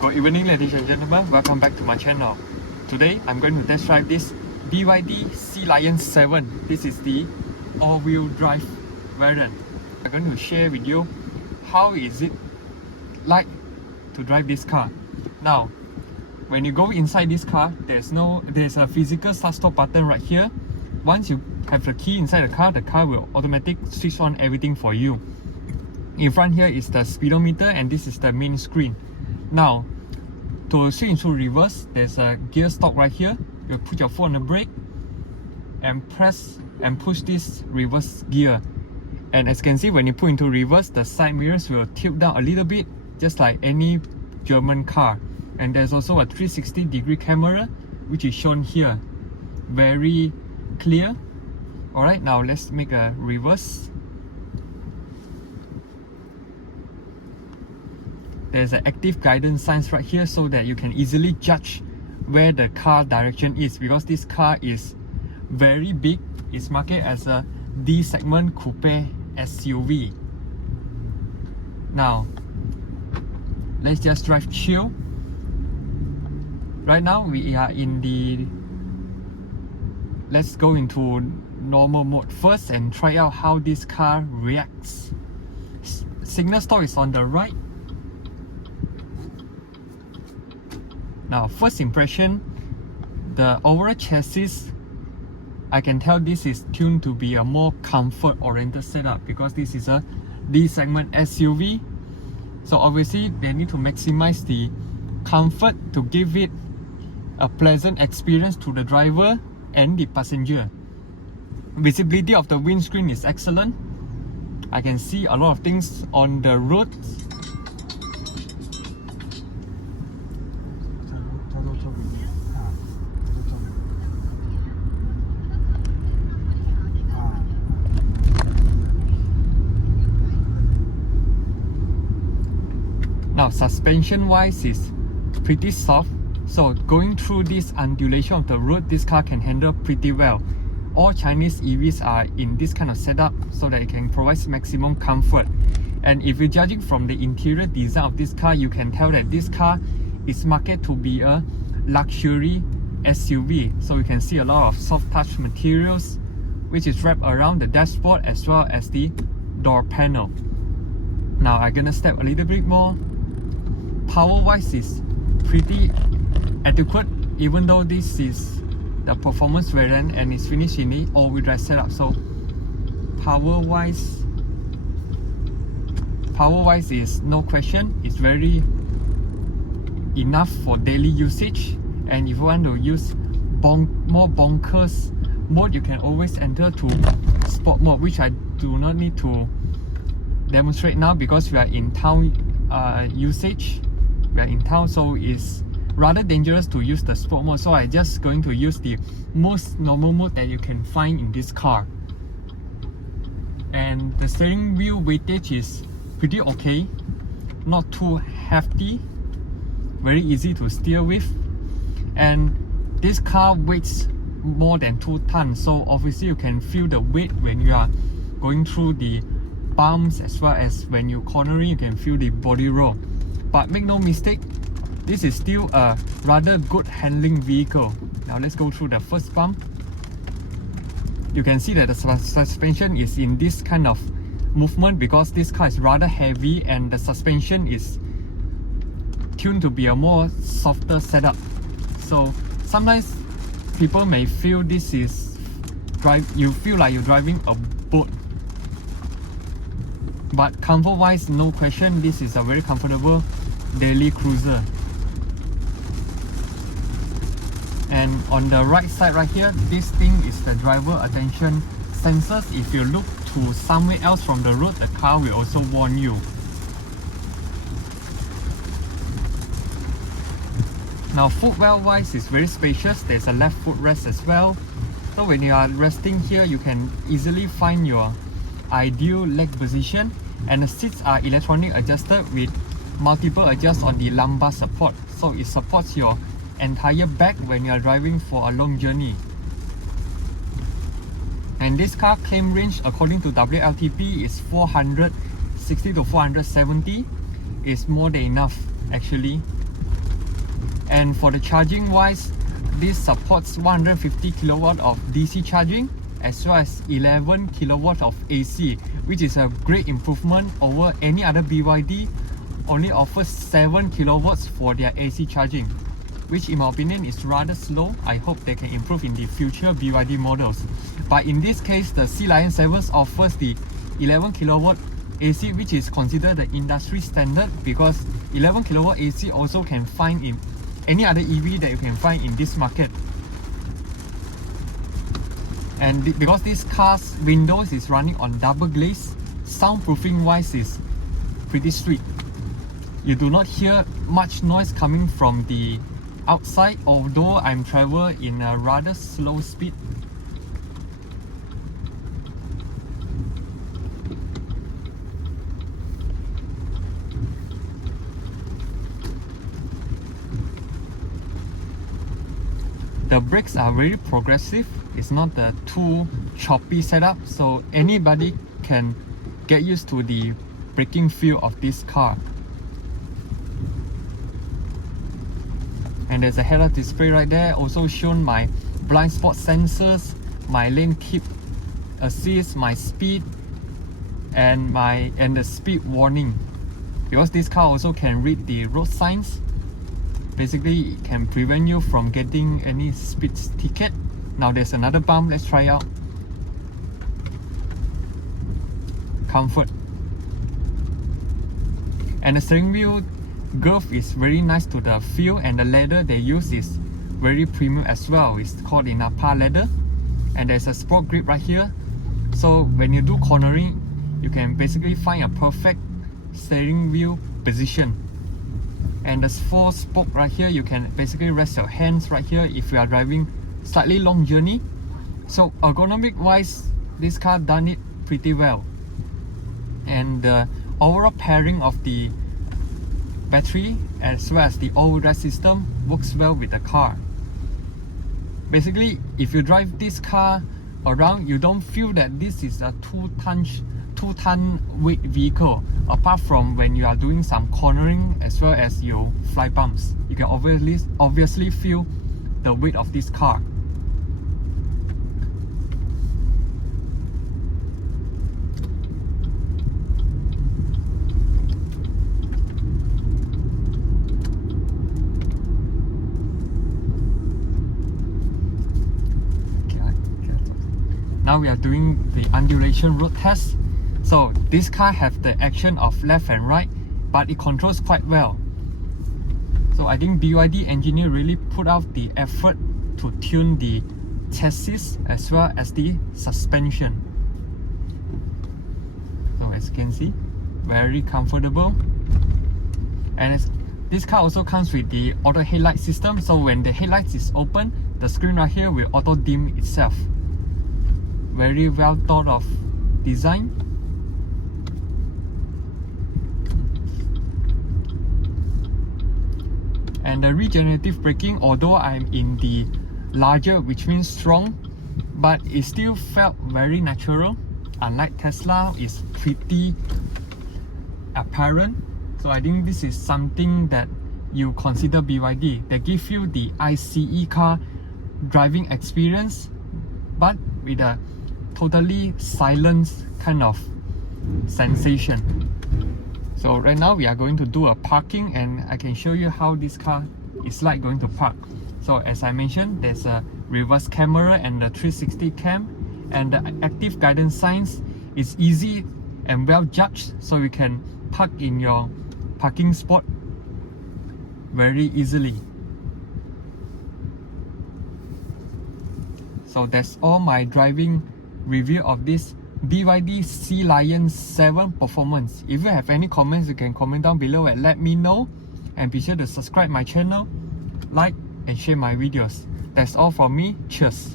Good evening, ladies and gentlemen. Welcome back to my channel. Today, I'm going to test drive this BYD Sealion 7. This is the all-wheel drive variant. I'm going to share with you how is it like to drive this car. Now, when you go inside this car, there's a physical start-stop button right here. Once you have the key inside the car will automatically switch on everything for you. In front here is the speedometer, and this is the main screen. Now, to switch into reverse, there's a gear stop right here. You put your foot on the brake and press and push this reverse gear. And as you can see, when you put into reverse, the side mirrors will tilt down a little bit, just like any German car. And there's also a 360-degree camera, which is shown here. Very clear. Alright, now let's make a reverse. There's an active guidance signs right here so that you can easily judge where the car direction is, because this car is very big. It's marketed as a D segment coupe SUV. Now, let's just drive chill. Right now we are in the, let's go into normal mode first and try out how this car reacts. Signal stop is on the right. Now, first impression, the overall chassis, I can tell this is tuned to be a more comfort-oriented setup because this is a D-segment SUV. So obviously, they need to maximize the comfort to give it a pleasant experience to the driver and the passenger. Visibility of the windscreen is excellent. I can see a lot of things on the road. Now, suspension wise is pretty soft, so going through this undulation of the road, this car can handle pretty well. All Chinese EVs are in this kind of setup so that it can provide maximum comfort. And if you're judging from the interior design of this car, you can tell that this car is marketed to be a luxury SUV. So you can see a lot of soft touch materials which is wrapped around the dashboard as well as the door panel. Now I'm gonna step a little bit more. Power wise is pretty adequate, even though this is the performance variant and it's finished in the all-wheel drive setup. So power wise is no question. It's very enough for daily usage. And if you want to use more bonkers mode, you can always enter to sport mode, which I do not need to demonstrate now because we are in town usage. We are in town, so it's rather dangerous to use the sport mode, so I'm just going to use the most normal mode that you can find in this car. And the steering wheel weightage is pretty okay, not too hefty, very easy to steer with. And this car weighs more than 2 tons, so obviously you can feel the weight when you are going through the bumps, as well as when you're cornering, you can feel the body roll. But make no mistake, this is still a rather good handling vehicle. Now let's go through the first bump. You can see that the suspension is in this kind of movement because this car is rather heavy and the suspension is tuned to be a more softer setup. So sometimes people may feel this is you feel like you're driving a boat. But comfort wise, no question, this is a very comfortable daily cruiser. And on the right side right here, this thing is the driver attention sensors. If you look to somewhere else from the road, the car will also warn you. Now, footwell wise is very spacious. There's a left footrest as well. So when you are resting here, you can easily find your ideal leg position. And the seats are electronic adjusted with multiple adjusts on the lumbar support. So it supports your entire back when you are driving for a long journey. And this car claim range according to WLTP is 460 to 470, is more than enough actually. And for the charging wise, this supports 150 kilowatt of DC charging as well as 11 kilowatt of AC, which is a great improvement over any other BYD. Only offers 7 kilowatts for their AC charging, which in my opinion is rather slow. I hope they can improve in the future BYD models. But in this case, the Sealion 7 offers the 11 kilowatt AC, which is considered the industry standard, because 11 kilowatt AC also can find in any other EV that you can find in this market. And because this car's windows is running on double glaze, soundproofing wise is pretty sweet. You do not hear much noise coming from the outside, although I'm traveling in a rather slow speed. The brakes are very progressive. It's not the too choppy setup, so anybody can get used to the braking feel of this car. And there's a head-up display right there, also shown my blind spot sensors, my lane keep assist, my speed, and the speed warning. Because this car also can read the road signs. Basically, it can prevent you from getting any speed ticket. Now there's another bump, let's try out. Comfort. And the steering wheel girth is very nice to the feel, and the leather they use is very premium as well. It's called the Napa leather. And there's a sport grip right here. So when you do cornering, you can basically find a perfect steering wheel position. And there's 4 spokes right here. You can basically rest your hands right here if you are driving slightly long journey. So ergonomic wise, this car done it pretty well. And the overall pairing of the battery as well as the all-wheel drive system works well with the car. Basically, if you drive this car around, you don't feel that this is a 2-ton weight vehicle, apart from when you are doing some cornering as well as your fly bumps. You can obviously feel the weight of this car. Now we are doing the undulation road test. So this car have the action of left and right, but it controls quite well. So I think BYD engineer really put out the effort to tune the chassis as well as the suspension. So as you can see, very comfortable. And this car also comes with the auto headlight system. So when the headlights is open, the screen right here will auto dim itself. Very well thought of design. And the regenerative braking, although I'm in the larger, which means strong, but it still felt very natural. Unlike Tesla, it's pretty apparent. So I think this is something that you consider BYD. They give you the ICE car driving experience, but with a totally silent kind of sensation. So right now we are going to do a parking, and I can show you how this car is like going to park. So as I mentioned, there's a reverse camera and the 360 cam, and the active guidance signs is easy and well judged, so you can park in your parking spot very easily. So that's all my driving review of this BYD Sealion 7 performance. If you have any comments, you can comment down below and let me know. And be sure to subscribe my channel, like and share my videos. That's all from me. Cheers.